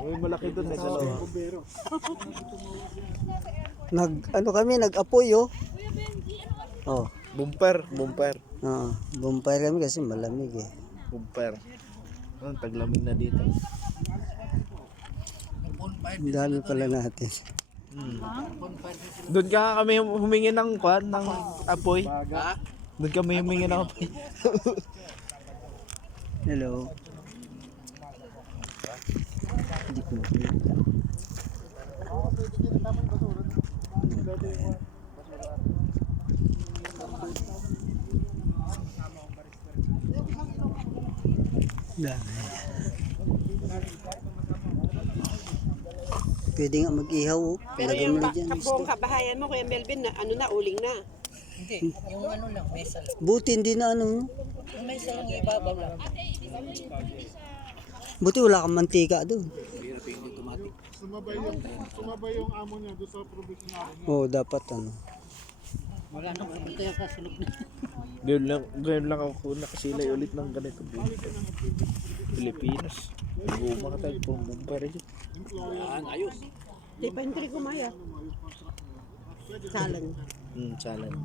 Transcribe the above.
Uy, malaki doon eh, dalawa. Ano kami, nag-apoy oh. Oh, Bumper, bumper. bumpay kami kasi malamig eh. Bumper. Taglamig na dito. Ang dami pala natin. Doon ka kami humingi ng kwan, ng apoy. Doon kami humingi ng apoy. Hello. Hindi ko makita. Dami. Pwede nga mag-ihaw oh. Pero Lagyan yung mo na dyan. buong kabahayan mo, Kuya Melvin, na, ano na, uling na. Hindi, yung ano lang, mesa lang. Buti hindi na ano. Yung mesa lang, ibabaw lang. Buti wala kang mantika doon. Sumabay yung amo niya doon sa probinsya. Oo, dapat ano. Wala nang pumunta yung kasulog na. Ngayon lang ako nakasilay ulit ng ganito dito. Pilipinas. Guma ka tayo pong bumper yun. Ayos. Di pa hindi kumaya. Salan. Challenge.